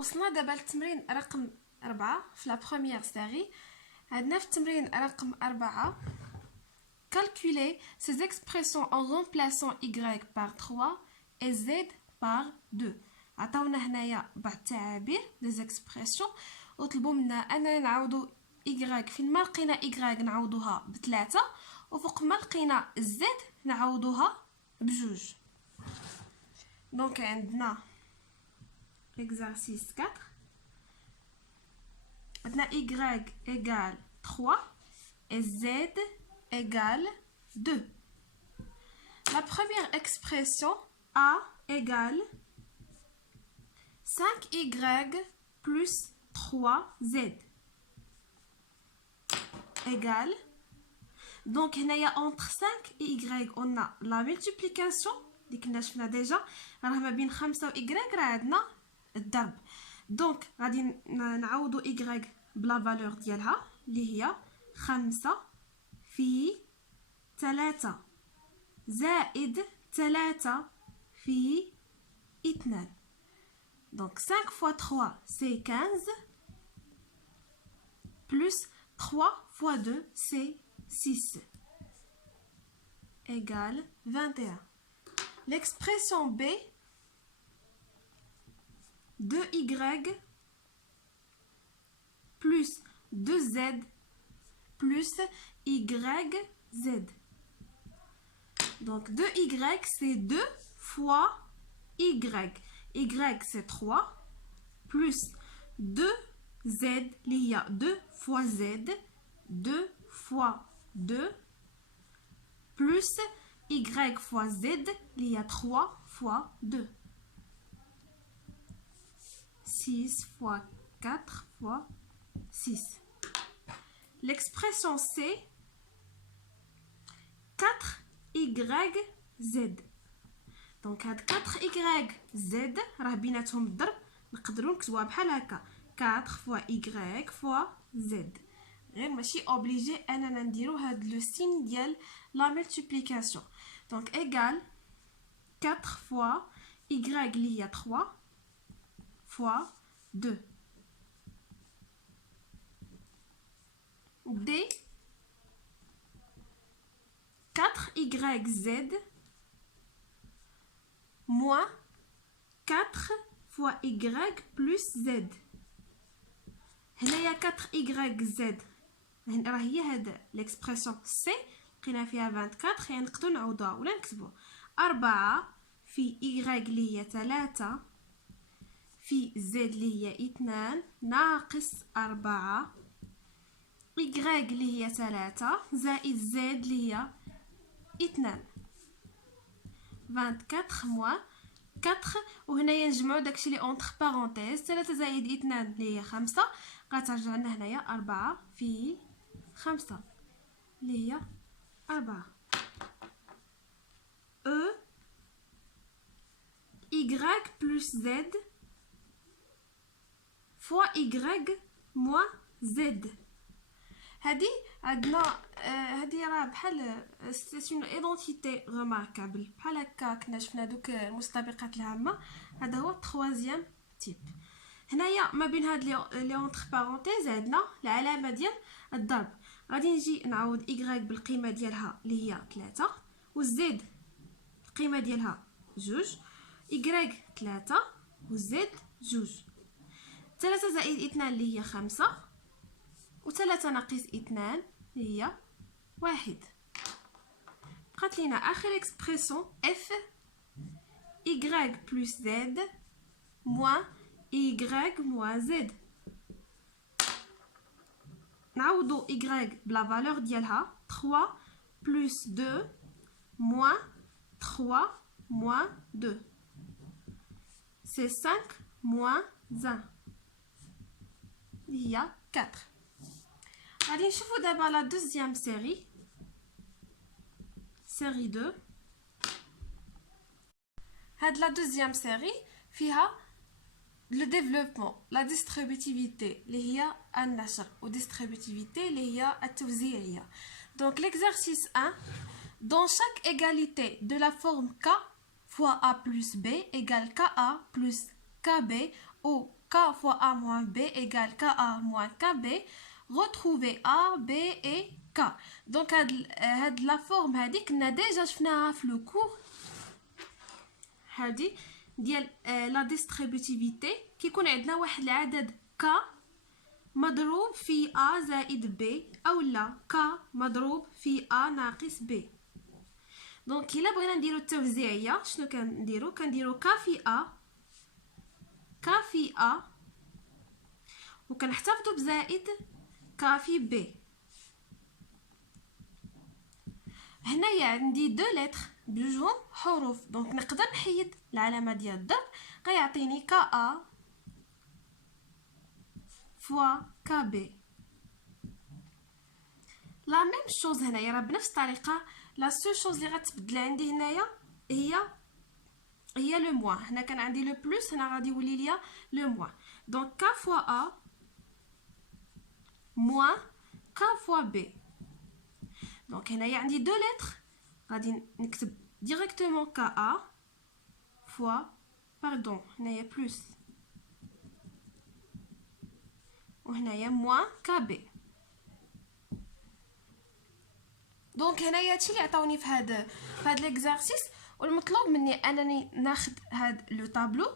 وصلنا دابا للتمرين رقم 4 في لا بروميير سيري. عندنا في التمرين رقم 4 calculer ces expressions en remplaçant y par 3 et z par 2. عطاونا هنايا بعض التعابير des expressions وطلبوا منا اننا نعوضوا y. فين ما لقينا y نعوضوها ب3 وفوق ما لقينا z نعوضوها بجوج. دونك عندنا exercice 4. عندنا y égale 3 et z égale 2. La première expression a égale 5y plus 3z égale. Donc entre 5 et y on a la multiplication اللي كنا شفنا ديجا راه ما بين 5 و y راه عندنا الضرب. دونك غادي نعوضوا y بلا فالور ديالها اللي هي 5 في 3 زائد 3 في 2. Donc 5 fois 3 c'est 15 plus 3 fois 2 c'est 6 égale 21. L'expression B, 2y plus 2z plus yz. Donc 2y c'est 2 fois y. Y c'est 3 plus 2z, il y a 2 fois z, 2 fois 2 plus y fois z, il y a 3 fois 2. 6 fois 4 fois 6. L'expression C, 4yz. Donc 4yz راه بيناتهم الضرب نقدروا نكتبوها بحال هكا 4 fois y fois z. غير ماشي اوبليجي اننا نديرو هاد لو سين ديال لا ملتيبليكاسيون. دونك ايغال 4 fois y اللي هي 3 fois 2. D 4yz moins 4 fois y plus z. هنايا 4yz راه هي هاد ليكسبرسيون سي لقينا فيها 24 يعني نقدروا نعوضوها ولا نكتبوا 4 في y اللي هي 3 في z اللي هي 2 ناقص 4 y اللي هي 3 زائد z اللي هي 2. 24 موان 4 وهنايا نجمعوا داكشي اللي اونتر بارونتيز 3 زائد 2 اللي هي 5 غترجع لنا هنايا 4 في 5 اللي هي 4. E y plus z fois y moins z. هادي عندنا هادي راه بحال سي اون ايدونتيتي ريماركابل بحال هكا كنا شفنا دوك المستبقات العامه. هذا هو التروازيام تيب. هنايا ما بين هاد لي اونتر بارونتيز عندنا العلامه ديال الضرب. غادي نجي نعوض y بالقيمه ديالها اللي هي 3 والزد القيمه ديالها 2 y 3 والزد 2. 3 زائد 2 اللي هي 5 و3 ناقص 2 هي 1. بقات لينا اخر اكسبريسيون f y plus z moins y moins z. نعوضو y بلا فالور ديالها 3 plus 2 moins 3 moins 2 c'est 5 moins 1 هي 4. غادي نشوفو دابا لا دوزيام سيري 2. هاد لا دوزيام سيري فيها le développement la distributivité اللي هي النشر و distributivité اللي هي التوزيعية. Donc l'exercice 1, dans chaque égalité de la forme K fois A plus B égale KA plus KB où K fois A moins B égale KA moins KB. Retrouvez A, B et K. Donc هاد la forme هادي كنا ديجا شفناها في لو كور هادي ديال لا ديستريبوتيفيتي. كيكون عندنا واحد العدد K مضروب في A زائد B اولا K مضروب في A ناقص B. دونك الا بغينا نديرو التوزيعيه شنو كنديرو K في A K في A وكنحتفظوا بزائد K في B. هنايا عندي دو لتر بجوجهم حروف، دونك نقدر نحيد العلامه ديال الضرب غيعطيني KA فوا KB. لا ميم شوز هنايا راه بنفس الطريقه. لا سول شوز اللي غتبدل عندي هنايا هي لو موان. هنا كان عندي لو بلس، هنا غادي يولي ليا لو موان. دونك K فوا A موان K فوا B. دونك هنايا عندي دو لتر غادي نكتب ديريكتومون KA فوا باردون هنايا بلس وهنايا موان KB. دونك هنايا هادشي اللي عطاوني في هاد ليكزارسيس، والمطلوب مني انني ناخذ هاد لو طابلو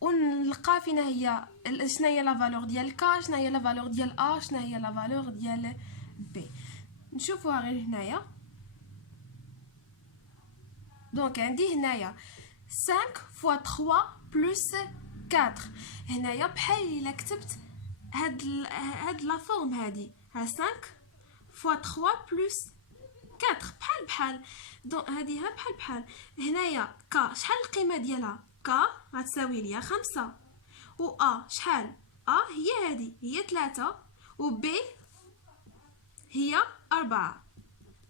ونلقى فينا هي شنو هي لا فالور ديال كا، شنو هي لا فالور ديال ا، شنو هي لا فالور ديال بي. نشوفوها غير هنايا. دونك عندي هنايا 5 فوا 3 بلس 4. هنايا بحال الا كتبت هاد لا فورم هادي، ها 5 فوا 3 بلس 4 بحال دونك هادي بحال هنايا كا شحال القيمه ديالها؟ كا غتساوي ليا 5 و ا شحال؟ ا هي هادي هي 3 و بي هي 4.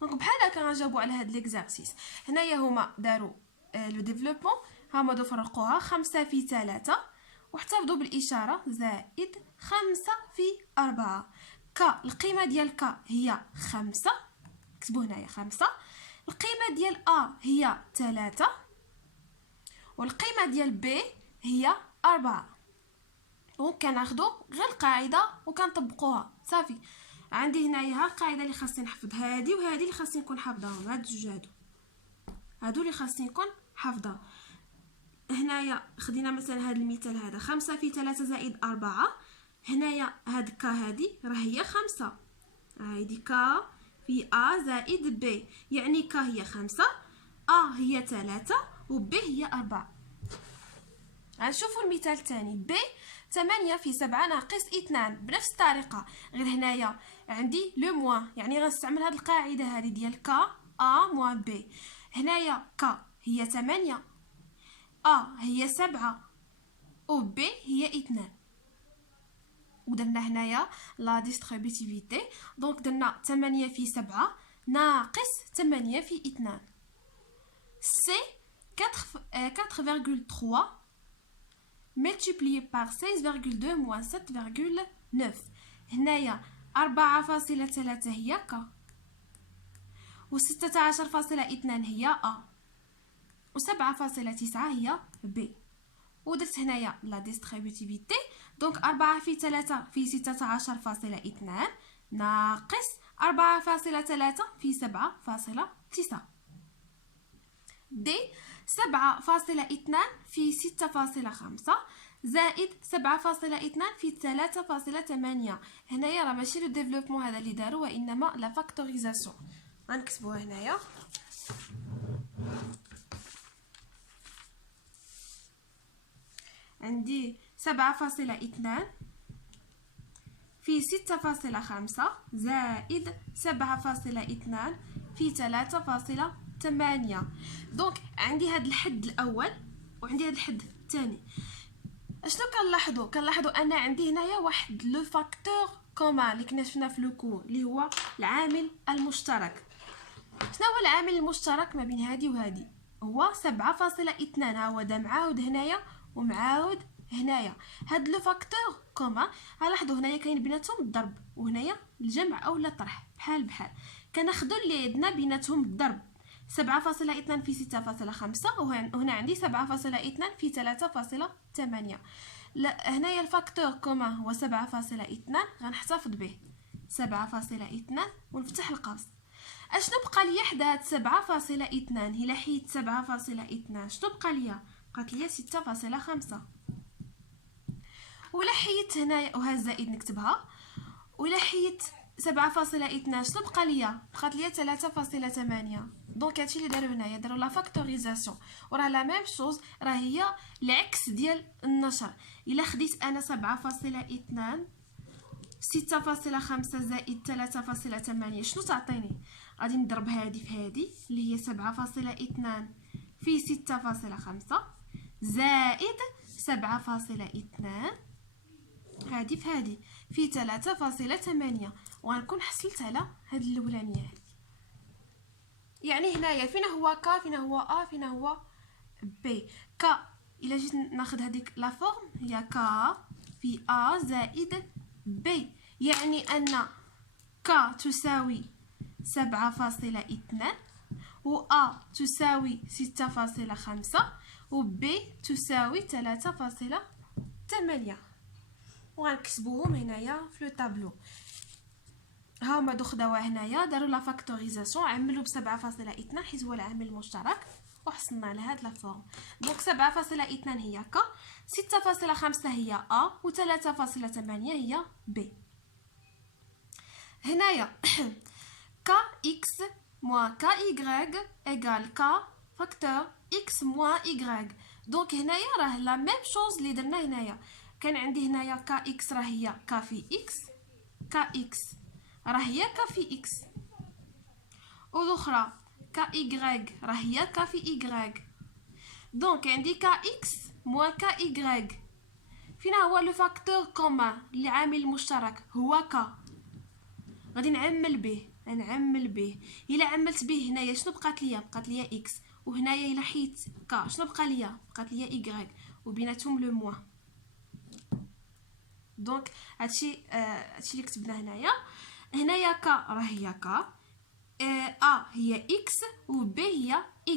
دونك بحال هكا غنجاوبوا على هاد ليكزارسيس. هنايا هما داروا لو ديفلوبمون، هما دو فرقوها 5 في 3 واحتفظوا بالاشاره زائد 5 في 4. كا القيمه ديال كا هي 5، كتبوا هنايا 5. القيمه ديال ا هي 3 والقيمه ديال بي هي 4. دونك كناخذوا غير القاعده وكنطبقوها صافي. عندي هنايا ها القاعده اللي خاصني نحفظ، هذه وهذه اللي خاصني نكون حافظاهم، هاد الجوج هادو اللي خاصني نكون حافظه. هنايا خدينا مثلا هاد المثال هذا 5 في 3 زائد 4. هنايا هاد كا هادي راه هي 5، هادي كا في ا زائد بي، يعني كا هي 5 ا هي 3 و بي هي 4. غنشوفوا المثال الثاني. ب 8 في 7 ناقص 2 بنفس الطريقه، غير هنايا عندي لو موان، يعني غنستعمل هاد القاعده هذه ديال كا ا موان بي. هنايا كا هي 8 ا هي 7 و بي هي 2. ودرنا هنايا لا ديستريبوتيفيتي، دونك درنا 8 في 7 ناقص 8 في 2. سي 4,3 multiplié par 16,2 moins 7,9. هنايا 4,3 هي ك و 16,2 هي ا و 7,9 هي بي. ودرت هنايا لا ديستريبوتيفيتي، دونك 4 في 3 في 16,2 ناقص 4,3 في 7,9. دي 7,2 في 6,5 زائد 7,2 في 3,8. هنايا راه ماشي لو ديفلوبمون هذا اللي داروا، وانما لا فاكتوريزاسيون. غنكتبوها هنايا. عندي 7,2 في 6,5 زائد 7,2 في 3,8. دونك عندي هاد الحد الاول وعندي هاد الحد الثاني. اشنو كنلاحظوا ان عندي هنايا واحد لو فاكتور كومان اللي كنا شفنا في لو كور اللي هو العامل المشترك. شنو هو العامل المشترك ما بين هادي وهادي؟ هو 7,2. ها هو دا معاود هنايا ومعاود هنايا. هاد لو فاكتور كومان لاحظوا هنايا كاين بيناتهم الضرب وهنايا الجمع اولا الطرح بحال كناخذوا اللي عندنا بيناتهم الضرب. 7,2 في 6,5 وهنا عندي 7,2 في 3,8. لا هنايا الفاكتور كومان هو 7.2 غنحتفظ به 7.2 ونفتح القوس. اشنو بقى ليا حدا هاد 7.2 الا حيت 7.2 شنو بقى ليا؟ بقات ليا 6.5. ولا حيت هنايا وها الزائد نكتبها، ولا حيت 7.2 شنو بقى ليا؟ بقات ليا 3.8. دونك هادشي اللي داروا هنايا، داروا لا فاكتوريزاسيون وراه لا ميم شوز، راه هي العكس ديال النشر. الا خديت انا 7.2 6.5 زائد 3.8 شنو تعطيني؟ غادي نضرب هادي في هادي اللي هي 7.2 في 6.5 زائد 7.2 هادي في هادي في 3.8 وغنكون حصلت على هاد الاولانيه هادي. يعني هنايا فينا هو ك، فينا هو ا، فينا هو بي. ك الا جيت ناخذ هذيك لا فورم هي ك في ا زائد بي، يعني ان ك تساوي 7.2 و ا تساوي 6.5 و بي تساوي 3.8. وغنكتبوهم هنايا في لو طابلو. هاهما خداوها هنايا داروا لا فاكتوريزاسيون، عملوا ب 7.2 حيت هو العامل المشترك وحصلنا على هاد لا فورم. دونك 7.2 هي ك، 6.5 هي ا و 3.8 هي بي. هنايا ك اكس موان ك y ايغال ك فاكتور اكس موان y. دونك هنايا راه لا ميم شوز اللي درنا هنايا. كان عندي هنايا ك اكس راه هي ك في اكس، ك اكس راه هي ك في اكس، والاخرى ك y راه هي ك في y. دونك عندي ك اكس موان ك y. فينا هو لو فاكتور كومان اللي عامل مشترك هو ك، غادي نعمل به. الا عملت به هنايا شنو بقات ليا؟ بقات ليا اكس، وهنايا الا حيت ك شنو بقى ليا؟ بقات ليا y، وبيناتهم لو موان. دونك هادشي اللي كتبنا هنايا ك راه هي ك، ا هي اكس و بي هي y.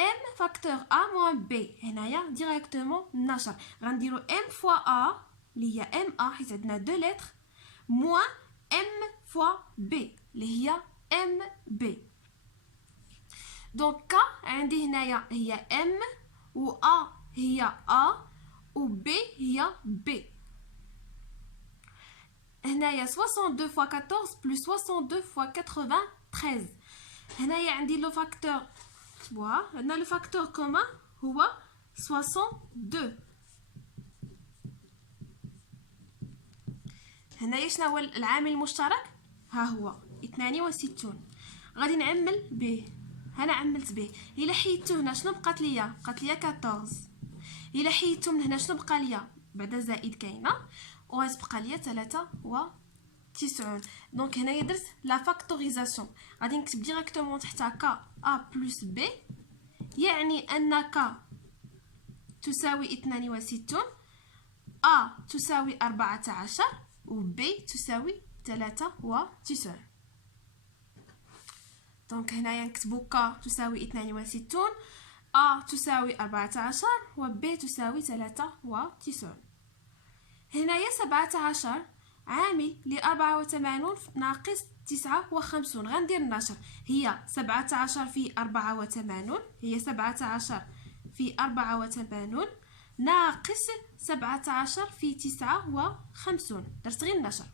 ام فاكتور ا موان بي، هنايا ديريكتومون النشر غنديرو ام فوا ا اللي هي ام ا حيت عندنا دو لتر موان ام فوا بي اللي هي ام بي. دونك ك عندي هنايا هي ام و ا هي ا و بي هي بي. هنايا 62 فوا 14 بلس 62 فوا 93. هنايا عندي لو فاكتور عندنا لو فاكتور كومان هو 62. هنايا شنو هو العامل المشترك؟ ها هو 62. غادي نعمل به، انا عملت به. الا حيدتو هنا شنو بقات ليا؟ بقات ليا 14. الا حيدتو من هنا شنو بقى ليا؟ بعدا زائد كاينه وغتبقى ليا 93. دونك هنايا درت لا فاكتوريزاسيون، غادي نكتب ديريكتومون تحتها ك ا بلس بي، يعني ان ك تساوي 62، ا تساوي 14 و بي تساوي 93. دونك هنايا نكتبو ك تساوي 62، ا تساوي 14 و بي تساوي 93. هنايا 17 عامل ل 84 ناقص 59. غندير النشر، هي 17 في 84 هي 17 في 84 ناقص 17 في 59. درت غير النشر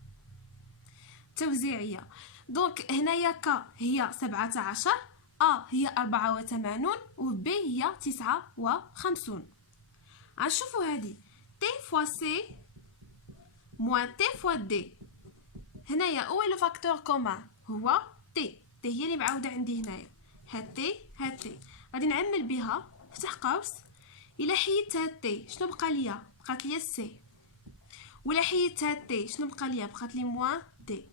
توزيعيه. دونك هنايا ك هي 17، ا هي 84 و بي هي 59. غنشوفوا هذه تي فوا سي موان تي فوا دي. هنايا اول لو فاكتور كومان هو تي هي اللي معاوده عندي هنايا، هاد تي غادي نعمل بها فتح قوس. الا حيدت هاد تي شنو بقى ليا؟ بقات ليا سي. ولا حيدت هاد تي شنو بقى ليا؟ بقات لي موان دي.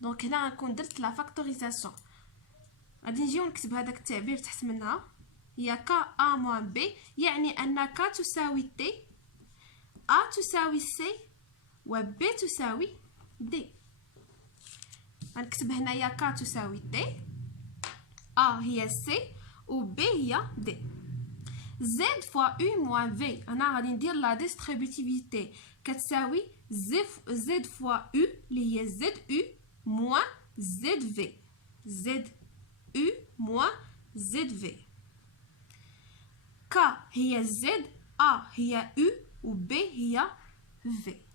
دونك هنا غنكون درت لا فاكتوريزاسيون. غادي نجيو نكتب هذاك التعبير تحت منها، هي ك ا موان بي، يعني ان ك تساوي تي، ا تساوي سي و بي تساوي دي. غنكتب هنايا ك تساوي تي، ا هي سي و بي هي دي. Z fois U moins V. أنا غادي ندير لا ديستريبيتيفيتي كتساوي Z fois U اللي هي ZU moins ZV. ZU moins ZV. K هي Z، A هي U و B هي V.